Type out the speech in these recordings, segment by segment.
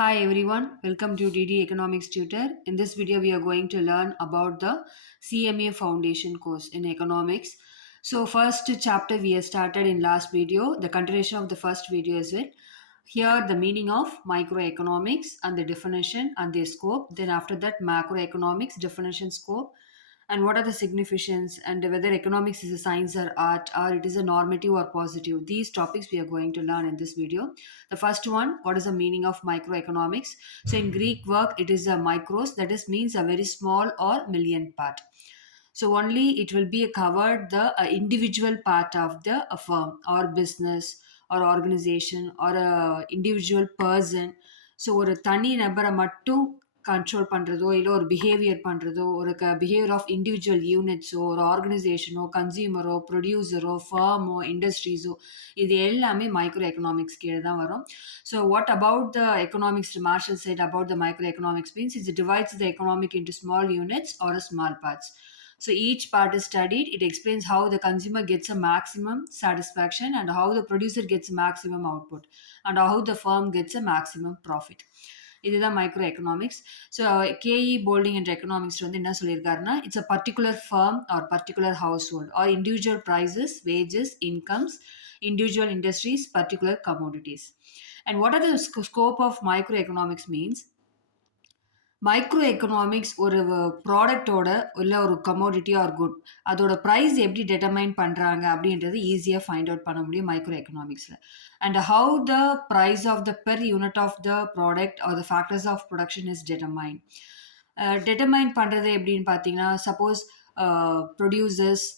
Hi everyone, welcome to DD Economics Tutor. In this video, we are going to learn about the CMA Foundation course in economics. So, first chapter we have started in last video. The continuation of the first video is it. Here, the meaning of microeconomics and the definition and the scope. Then, after that, macroeconomics definition, scope, and what are the significance, and whether economics is a science or art, or it is a normative or positive. These topics we are going to learn in this video. The first one, what is the meaning of microeconomics? So in Greek work, it is a micros, that is means a very small or million part. So only it will be covered the individual part of the firm or business or organization or a individual person. So ஒரு தனி நபரை மட்டும் control பண்ணுறதோ இல்லை ஒரு behaviour பண்ணுறதோ ஒரு behaviour of individual யூனிட்ஸோ ஒரு ஆர்கனைசேஷனோ கன்சியூமரோ ப்ரொடியூசரோ ஃபார்மோ இண்டஸ்ட்ரீஸோ இது எல்லாமே மைக்ரோ எக்கனாமிக்ஸ் கீழே தான் வரும். So what about the economics Marshall said about the microeconomics means it divides the economic into small units or small parts. So each part is studied. It explains how the consumer gets a maximum satisfaction and how the producer gets maximum output and how the firm gets a maximum profit. இதுதான் micro economics. So K E Boulding என்ற economics வந்து என்ன சொல்லியிருக்காருன்னா, it's a particular firm or particular household or individual prices wages incomes individual industries particular commodities. And what are the scope of micro economics means, micro economics ஒரு ப்ராடக்டோட இல்லை ஒரு commodity or good அதோட price எப்படி determine பண்ணுறாங்க அப்படின்றது ஈஸியாக find out பண்ண முடியும் மைக்ரோ எக்கனாமிக்ஸில். And how the price of the per unit of the product or the factors of production is determine. Determine பண்ணுறது எப்படின்னு பார்த்தீங்கன்னா, சப்போஸ் ப்ரொடியூசர்ஸ்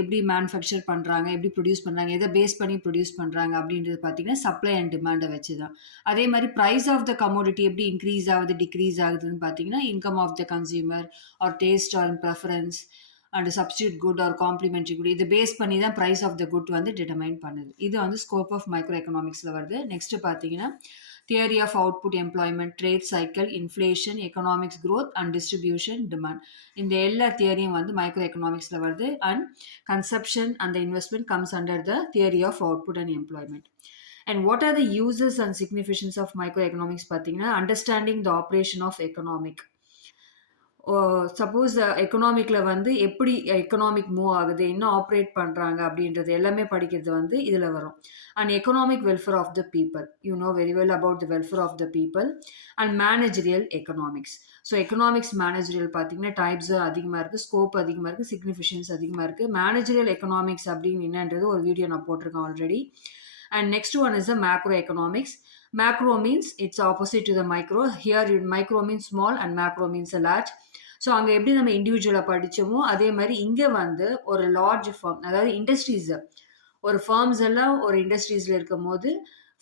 எப்படி மேனுஃபேக்சர் பண்ணுறாங்க, எப்படி ப்ரொடியூஸ் பண்ணுறாங்க, எதை பேஸ் பண்ணி ப்ரொடியூஸ் பண்ணுறாங்க அப்படின்றது பார்த்தீங்கன்னா சப்ளை அண்ட் டிமாண்டை வச்சு தான். அதே மாதிரி ப்ரைஸ் ஆஃப் த கமோடிட்டி எப்படி இன்க்ரீஸ் ஆகுது டிக்ரீஸ் ஆகுதுன்னு பார்த்தீங்கன்னா, income of the consumer or taste or preference and substitute good or complementary good இதை பேஸ் பண்ணி தான் ப்ரைஸ் ஆஃப் த குட் வந்து டிட்டர்மைன் பண்ணுது. இது வந்து ஸ்கோப் ஆஃப் மைக்ரோ எக்கனாமிக்ஸில் வருது. நெக்ஸ்ட் பார்த்தீங்கன்னா, theory of output employment, trade cycle, inflation, economics growth and distribution demand. இந்த எல்லா தியரியும் வந்து மைக்ரோ எக்கனாமிக்ஸில் வருது. And consumption and investment comes under the theory of output and employment. And what are the uses and significance of microeconomics பார்த்தீங்கன்னா, understanding the operation of economic. Suppose எக்கனாமிக்கில் வந்து எப்படி எக்கனாமிக் மூவ் ஆகுது, என்ன ஆப்ரேட் பண்ணுறாங்க அப்படின்றது எல்லாமே படிக்கிறது வந்து இதில் வரும். And economic welfare of the people, you know very well about the welfare of the people. And managerial economics. So economics managerial பார்த்தீங்கன்னா டைப்ஸ் அதிகமாக இருக்குது, ஸ்கோப் அதிகமாக இருக்குது, சிக்னிஃபிகன்ஸ் அதிகமாக இருக்குது. மேனேஜரியல் எக்கனாமிக்ஸ் அப்படின்னு என்னன்றது ஒரு வீடியோ நான் போட்டிருக்கேன் already. And next one is the macroeconomics. Macro means it's opposite to the micro. Here micro means small and macro means a large. So அங்கே எப்படி நம்ம இண்டிவிஜுவலாக படித்தோமோ அதே மாதிரி இங்கே வந்து ஒரு லார்ஜ் ஃபார்ம், அதாவது இண்டஸ்ட்ரீஸ், ஒரு ஃபார்ம்ஸ் எல்லாம் ஒரு இண்டஸ்ட்ரீஸில் இருக்கும் போது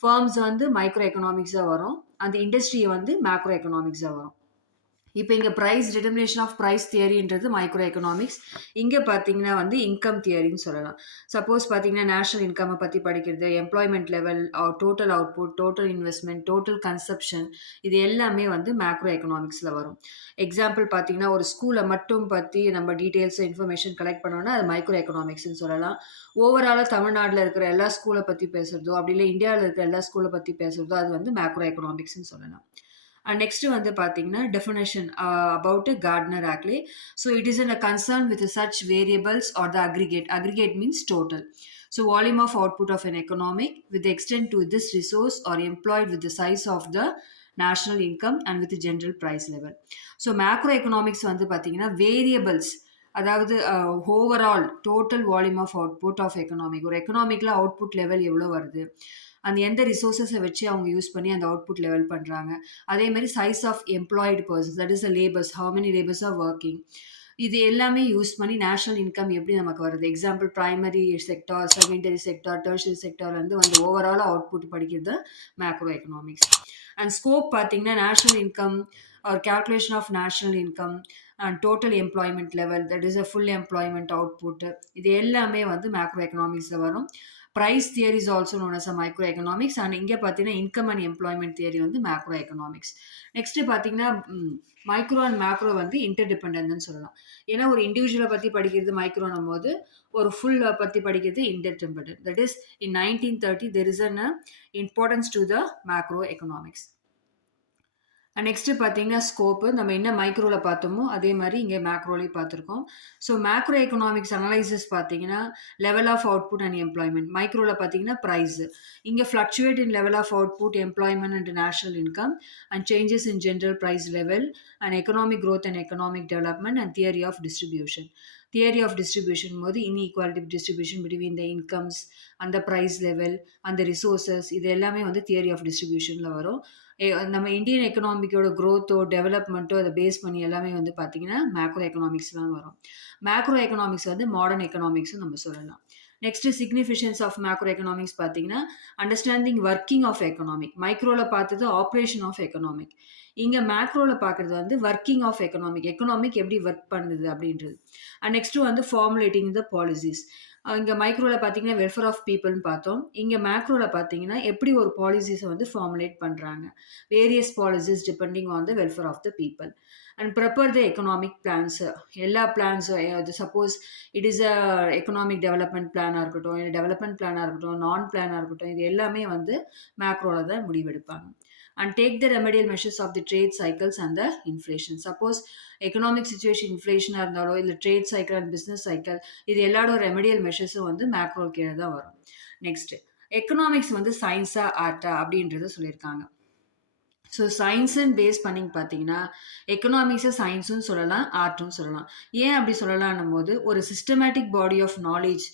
ஃபார்ம்ஸ் வந்து மைக்ரோ எக்கனாமிக்ஸாக வரும், அந்த இண்டஸ்ட்ரியை வந்து மேக்ரோ எக்கனாமிக்ஸாக வரும். இப்போ இங்கே ப்ரைஸ் டிட்டர்மினேஷன் ஆஃப் ப்ரைஸ் தியரின்றது மைக்ரோ எக்கனாமிக்ஸ். இங்கே பார்த்தீங்கன்னா வந்து இன்கம் தியரின்னு சொல்லலாம். சப்போஸ் பார்த்தீங்கன்னா நேஷனல் இன்கம்மை பற்றி படிக்கிறது, employment level, total output, total investment, total consumption, இது எல்லாமே வந்து மேக்ரோ எக்கனாமிக்ஸில் வரும். எக்ஸாம்பிள் பார்த்தீங்கன்னா, ஒரு ஸ்கூலை மட்டும் பற்றி நம்ம டீட்டெயில்ஸ் இன்ஃபர்மேஷன் கலெக்ட் பண்ணோன்னா அது மைக்ரோ எக்கனாமிக்ஸ்ன்னு சொல்லலாம். ஓவராலாக தமிழ்நாட்டில் இருக்கிற எல்லா ஸ்கூலை பற்றி பேசுகிறதோ அப்படி இல்லை இந்தியாவில் இருக்கிற எல்லா ஸ்கூலை பற்றி பேசுகிறதோ அது வந்து மேக்ரோ எக்கனாமிக்ஸ்ன்னு சொல்லலாம். And next வந்து பார்த்தீங்கன்னா definition about a Gardner Ackley. So it is in a concern with such variables or the aggregate. Aggregate means total. So volume of output of an economic with the extent to this resource or employed with the size of the national income and with the general price level. So macroeconomics வந்து பார்த்தீங்கன்னா variables, அதாவது overall total volume of output of economic, ஒரு எக்கனாமிக்கில் output level எவ்வளோ வருது, அந்த எந்த ரிசோர்ஸஸை வச்சு அவங்க யூஸ் பண்ணி அந்த அவுட்புட் லெவல் பண்ணுறாங்க. அதே மாதிரி size of employed persons, that is a labours, how many labours are working, இது எல்லாமே யூஸ் பண்ணி நேஷனல் இன்கம் எப்படி நமக்கு வருது. Example primary sector, secondary sector, tertiary செக்டார்லேருந்து வந்து ஓவராலாக அவுட்புட் படிக்கிறது மேக்ரோ எக்கனாமிக்ஸ். அண்ட் ஸ்கோப் பார்த்தீங்கன்னா national income or calculation of national income and total employment level, that is a full employment output, இது எல்லாமே வந்து மேக்ரோ எக்கனாமிக்ஸில் வரும். Price theory is also known as a micro economics. And இங்கே பார்த்தீங்கன்னா income and employment theory வந்து macro economics. Next பார்த்தீங்கன்னா micro and macro வந்து இன்டர்டிபெண்டன்ட்னு சொல்லலாம். ஏன்னா ஒரு இண்டிவிஜுவலை பற்றி படிக்கிறது மைக்ரோனும் போது ஒரு ஃபுல் பற்றி படிக்கிறது interdependent. That is in 1930 there is an importance to the macro economics. Next பார்த்தீங்கன்னா, ஸ்கோப்பு. நம்ம என்ன மைக்ரோல பார்த்தோமோ, அதே மாரி இங்க மேக்ரோலயும் பார்த்துருக்கோம். ஸோ மேக்ரோ எக்கனாமிக்ஸ் அனலைசிஸ் பார்த்தீங்கன்னா, level of output and employment. மைக்ரோல பார்த்தீங்கன்னா, பிரைஸ். இங்க fluctuate in level of output, employment and national income and changes in general price level and economic growth and economic development and theory of distribution. Theory of distribution போது inequality distribution between the incomes, அந்த price level, அந்த resources இது எல்லாமே வந்து theory of டிஸ்ட்ரிபியூஷன்ல வரும். நம்ம Indian எக்கனாமிக்கோட growth-ஓ, டெவலப்மெண்ட்டோ அத base பண்ணி எல்லாமே வந்து பார்த்தீங்கன்னா, மேக்ரோ எக்கனாமிக்ஸ் தான் வரும். மேக்ரோ எக்கனாமிக்ஸ் வந்து மாடர்ன் எக்கனாமிக்ஸ்ன்னு நம்ம சொல்லலாம். Next significance of macro economics பார்த்தீங்கன்னா, அண்டர்ஸ்டாண்டிங் ஒர்க்கிங் ஆஃப் எக்கனாமிக். மைக்ரோல பார்த்தது ஆப்பரேஷன் ஆஃப் எக்கனாமிக். இங்க மேக்ரோல பார்க்குறது வந்து ஒர்க்கிங் ஆஃப் எக்கனாமிக். எக்கனாமிக் எப்படி ஒர்க் பண்ணுது அப்படின்றது. நெக்ஸ்ட் வந்து ஃபார்முலேட்டிங் த பாலிசிஸ். இங்க மைக்ரோல பார்த்தீங்கன்னா, வெல்ஃபேர் ஆஃப் பீப்பிள்ன்னு பார்த்தோம். இங்க மேக்ரோல பார்த்தீங்கன்னா, எப்படி ஒரு பாலிசிஸ வந்து ஃபார்முலேட் பண்றாங்க. Various policies depending on the welfare of the people. And prepare the economic plans. எல்லா பிளான்ஸும் suppose it is a economic development பிளானா இருக்கட்டும், இல்ல டெவலப்மெண்ட் பிளானா இருக்கட்டும், நான் பிளானா இருக்கட்டும், இது எல்லாமே வந்து மேக்ரோல தான் முடிவெடுப்பாங்க. And take the remedial measures of the trade cycles and the inflation. Suppose economic situation இன்ஃப்ளேஷனா இருந்தாலோ, இல்ல trade cycle and business cycle இது எல்லாரோட ரெமடியல் மெஷர்ஸும் வந்து மேக்ரோ கீழ தான் வரும். நெக்ஸ்ட் எக்கனாமிக்ஸ் வந்து சயின்ஸா, ஆர்ட்டா அப்படின்றத சொல்லியிருக்காங்க. ஸோ சயின்ஸுன்னு பேஸ் பண்ணிங்க பார்த்தீங்கன்னா, எக்கனாமிக்ஸை சயின்ஸும் சொல்லலாம், ஆர்ட்டும் சொல்லலாம். ஏன் அப்படி சொல்லலான்னும் போது, ஒரு systematic body of knowledge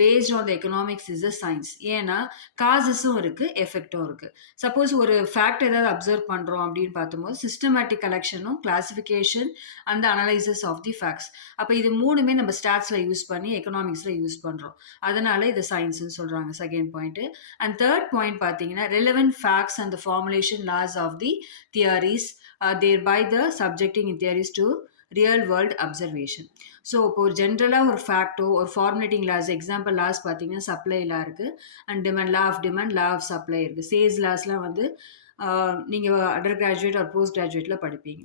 based on the economics is a science. ஏன்னா, காசஸும் இருக்கு, எஃபெக்ட்டும் இருக்கு. சப்போஸ் ஒரு ஃபேக்ட் ஏதாவது அப்சர்வ் பண்றோம் அப்படின்னு பார்க்கும்போது, சிஸ்டமேட்டிக் கலெக்ஷனும், classification and analysis of the facts. அப்ப இது 3மே நம்ம ஸ்டாட்ஸ்ல யூஸ் பண்ணி எக்கனாமிக்ஸ்ல யூஸ் பண்றோம். அதனால இத சயின்ஸ்ன்னு சொல்றாங்க. Second point. And third point பார்த்தீங்கன்னா, relevant facts and the formulation laws of the theories, thereby the subjecting in theories to real world observation. So இப்போ ஒரு ஜென்ரலாக ஒரு ஃபேக்டோ ஒரு ஃபார்முலேட்டிங் லாஸ் எக்ஸாம்பிள் லாஸ் பார்த்தீங்கன்னா சப்ளை லா இருக்குது and demand law of demand law of supply இருக்குது. Sales லாஸ்லாம் வந்து நீங்கள் அண்டர் கிராஜுவேட் ஆர் போஸ்ட் கிராஜுவேட்டில் படிப்பீங்க.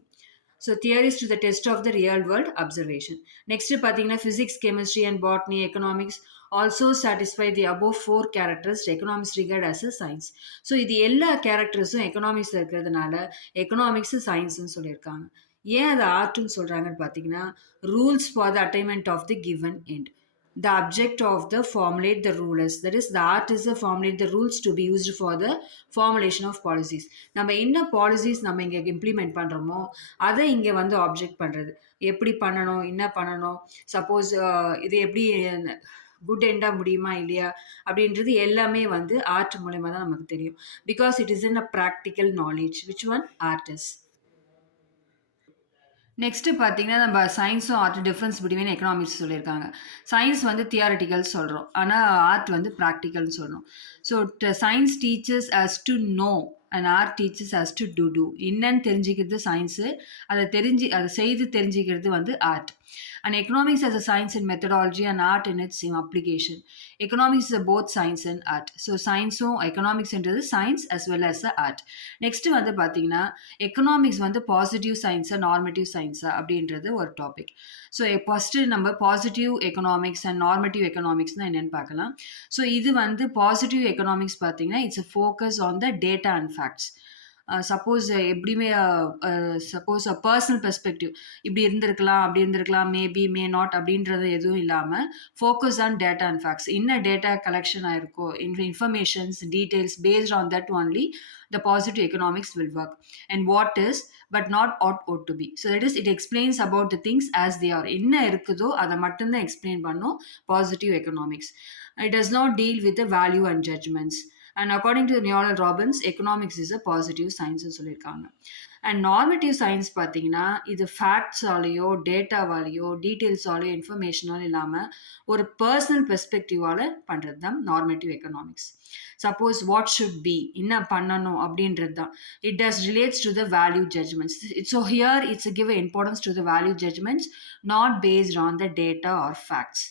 So theories to the test of the real world observation. Next பார்த்தீங்கன்னா physics, chemistry and botany, economics also satisfy the above 4 characters economics regard as a science. So இது எல்லா கேரக்டர்ஸும் எக்கனாமிக்ஸில் இருக்கிறதுனால economics சயின்ஸ்னு சொல்லியிருக்காங்க. ஏன் அதை ஆர்ட்னு சொல்கிறாங்கன்னு பார்த்தீங்கன்னா, rules for the attainment of the given end. The object of the formulate the rulers, that is the art is to formulate the rules to be used for the formulation of policies. நம்ம என்ன policies நம்ம இங்கே implement பண்ணுறோமோ அதை இங்கே வந்து object பண்ணுறது. எப்படி பண்ணணும், என்ன பண்ணணும், சப்போஸ் இது எப்படி குட் எண்டாக முடியுமா இல்லையா அப்படின்றது எல்லாமே வந்து ஆர்ட் மூலயமா தான் நமக்கு தெரியும். Because it is in a practical knowledge which one artist. Next பார்த்தீங்கன்னா, நம்ம சயின்ஸும் ஆர்ட் டிஃப்ரென்ஸ் பிட்வீன் எக்கனாமிக்ஸ் சொல்லியிருக்காங்க. சயின்ஸ் வந்து தியரட்டிக்கல் சொல்கிறோம். ஆனால் ஆர்ட் வந்து ப்ராக்டிக்கல்னு சொல்கிறோம். So science teachers us to know and art teachers us to do என்னன்னு தெரிஞ்சுக்கிறது சயின்ஸு. அதை செய்து தெரிஞ்சுக்கிறது வந்து art. And economics as a science in methodology and art in its application. Economics is both science and art. So science economics என்றது science as well as the art. Next வந்து பார்த்தீங்கன்னா economics வந்து positive சயின்ஸா normative சயின்ஸா அப்படின்றது ஒரு topic. So first நம்ம positive economics and normative எக்கனாமிக்ஸ்னா என்னன்னு பார்க்கலாம். So இது வந்து பாசிட்டிவ் எக்கனாமிக்ஸ் பார்த்தீங்கன்னா it's a focus on the data and facts. Suppose எப்படியுமே சப்போஸ் பர்சனல் பெர்ஸ்பெக்டிவ் இப்படி இருந்திருக்கலாம் அப்படி இருந்திருக்கலாம் மேபி மே நாட் அப்படின்றது எதுவும் இல்லாமல் focus on data and facts. என்ன டேட்டா கலெக்ஷன் ஆயிருக்கோ informations details based on that only the positive economics will work and what is but not ought to be. So that is it explains about the things as they are. என்ன இருக்குதோ அதை மட்டும்தான் explain பண்ணும் positive economics. It does not deal with the value and judgments. And according to Neil Robbins, economics is a positive science சொல்லியிருக்காங்க. And normative science பார்த்தீங்கன்னா இது ஃபேக்ட்ஸாலேயோ டேட்டாவாலேயோ டீட்டெயில்ஸாலேயோ இன்ஃபர்மேஷனாலும் இல்லாமல் ஒரு பர்சனல் பெர்ஸ்பெக்டிவால் பண்ணுறது தான் normative economics. Suppose what should be என்ன பண்ணணும் அப்படின்றது தான். It does relates to the value judgements. So here it's give importance to the value judgements not based on the data or facts.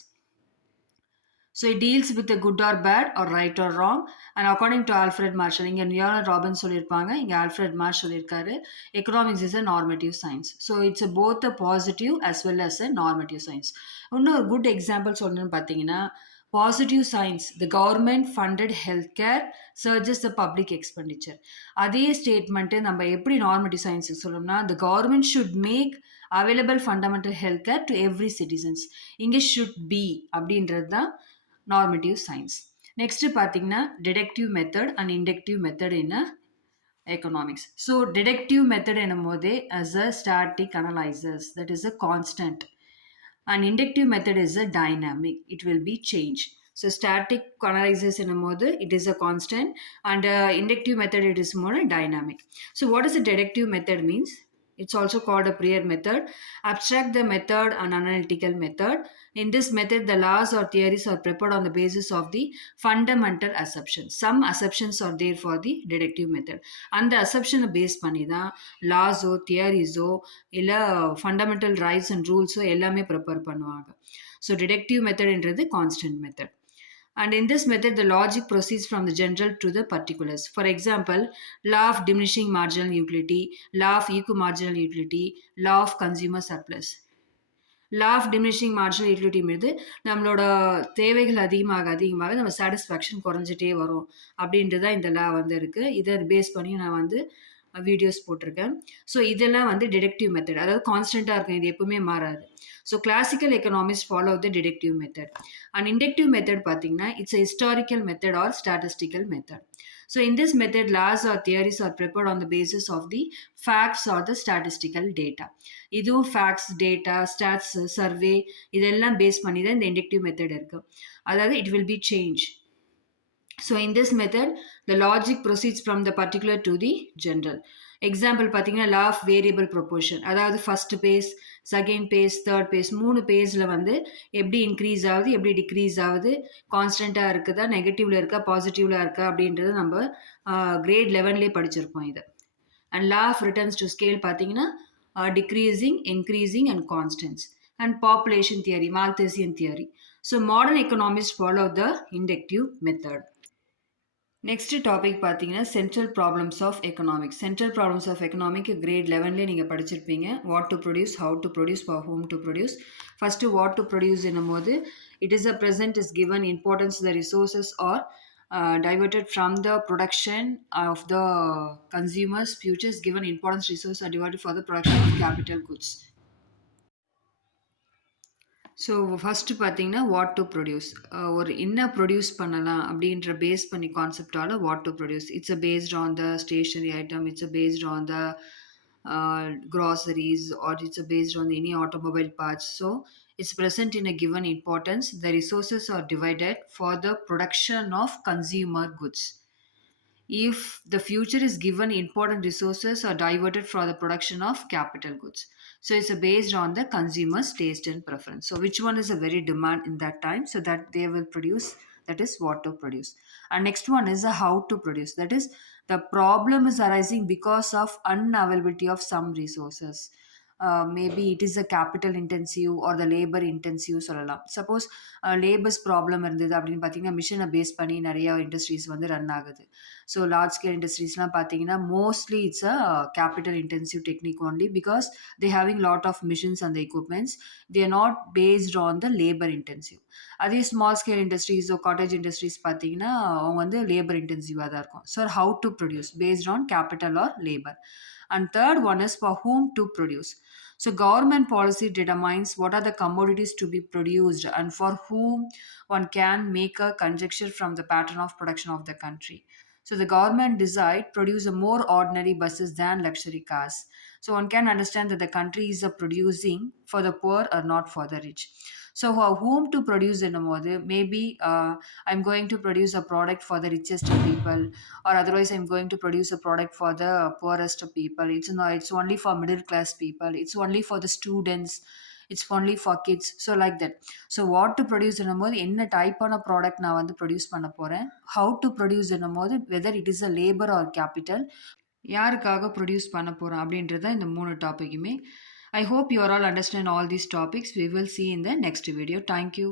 So it deals with the good or bad or right or wrong. And according to Alfred Marshall, இங்கே Niall Robbins சொல்லியிருப்பாங்க, இங்கே Alfred Marsh சொல்லியிருக்காரு, economics is a normative science. So it's both a positive as well as a normative science. இன்னும் ஒரு good example சொல்லணும்னு பார்த்தீங்கன்னா Positive signs, the government funded healthcare surges the public expenditure. அதே statement நம்ம எப்படி normative science சொல்லணும்னா the government should make available fundamental healthcare to every citizens. இங்கே should be அப்படின்றது தான் நார்மட்டிவ் சயின்ஸ். நெக்ஸ்ட் பார்த்தீங்கன்னா deductive method and inductive method in economics. So deductive method என்னும்போது as a static analysis, that is a constant. And inductive method is a dynamic, it will be change. So static analysis என்னும்போது it is a constant, and inductive method it is more dynamic. So what is a deductive method means? It's also called a prior method, abstract the method and analytical method. In this method, the laws or theories are prepared on the basis of the fundamental assumptions. Some assumptions are there for the deductive method. And the assumption based பண்ணி தான் லாஸோ தியரிஸோ இல்லை fundamental rights and ரூல்ஸோ எல்லாமே prepare பண்ணுவாங்க. So detective மெத்தட்ன்றது constant method. And in this method, the logic proceeds from the general to the particulars. For example, law of diminishing marginal utility, law of equimarginal utility, law of consumer surplus. Law of diminishing marginal utility மீது நம்மளோட தேவைகள் அதிகமாக நம்ம satisfaction குறைஞ்சிட்டே வரும் அப்படின்றது தான் இந்த லா வந்து இருக்குது. இதை பேஸ் பண்ணி நான் வந்து வீடியோஸ் போட்டிருக்கேன். ஸோ இதெல்லாம் வந்து டிடெக்டிவ் மெத்தட், அதாவது கான்ஸ்டண்ட்டாக இருக்கும், இது எப்பவுமே மாறாது. So classical economics follow the detective method. And inductive method பார்த்தீங்கன்னா it's historical method or statistical method. So in this method, laws or theories are prepared on the basis of the facts or the statistical data. இதுவும் facts, data, stats, survey இதெல்லாம் base பண்ணி தான் இந்த inductive method இருக்கு. அதாவது it will be change. So in this method, the logic proceeds from the particular to the general. Example பார்த்தீங்கன்னா law of variable proportion, அதாவது first phase, second phase, third phase, 3 பேஸில் வந்து எப்படி இன்க்ரீஸ் ஆகுது, எப்படி degrees ஆகுது, கான்ஸ்டண்ட்டாக இருக்குதா, நெகட்டிவ்ல இருக்கா, பாசிட்டிவ்ல இருக்கா அப்படின்றது நம்ம கிரேட் 11லேயே படிச்சிருப்போம் இது. And law of returns to scale பார்த்தீங்கன்னா decreasing, increasing and constants. And population theory, Malthusian theory. So modern economics follow the inductive method. Next topic பார்த்தீங்கன்னா central problems of economics. Central problems of economic grade 11லேயே நீங்கள் படிச்சிருப்பீங்க. What to produce, how to produce, for whom to produce. First what to produce என்னும்போது it is a present is given importance the resources are diverted from the production of the consumers futures given importance resource are diverted for the production of capital goods. So first பார்த்தீங்கன்னா what to produce, ஒரு என்ன produce பண்ணலாம் அப்படின்ற base பண்ணி கான்செப்டால் what to produce. It's a based on the stationery item, it's a based on the groceries, or it's based on any automobile parts. So it's present in a given importance. The resources are divided for the production of consumer goods. If the future is given important resources are diverted for the production of capital goods. So it's based on the consumer's taste and preference. So which one is a very demand in that time, so that they will produce, that is what to produce. And next one is a how to produce, that is the problem is arising because of unavailability of some resources. Maybe it is a capital intensive or the labor intensive சொல்லலாம். Suppose labours problem இருந்தது அப்படின்னு பார்த்தீங்கன்னா மிஷினை base பண்ணி நிறைய industries வந்து run ஆகுது. So large scale இண்டஸ்ட்ரீஸ்லாம் பார்த்தீங்கன்னா mostly it's a capital intensive technique only, because they having lot of machines and equipments. They are not based on the labour intensive. அதே ஸ்மால் ஸ்கேல் இண்டஸ்ட்ரீஸோ cottage industries பார்த்தீங்கன்னா அவங்க வந்து labour இன்டென்சிவாக தான் இருக்கும். So how to produce based on capital or labour. And third one is for whom to produce. So government policy determines what are the commodities to be produced and for whom one can make a conjecture from the pattern of production of the country. So the government decide produce a more ordinary buses than luxury cars. So one can understand that the country is producing for the poor or not for the rich. So for whom to produce என்னும்போது maybe I'm going to produce a product for the richest people, or otherwise I'm going to produce a product for the poorest people. It's only for middle class people, it's only for the students, it's only for kids. So like that. So what to produce என்னும்போது என்ன டைப்பான product நான் வந்து produce பண்ண போகிறேன், how to produce என்னும்போது whether it is a labor or capital, யாருக்காக produce பண்ண போகிறோம் அப்படின்றத இந்த 3 டாப்பிக்குமே. I hope you all understand all these topics. We will see in the next video. Thank you.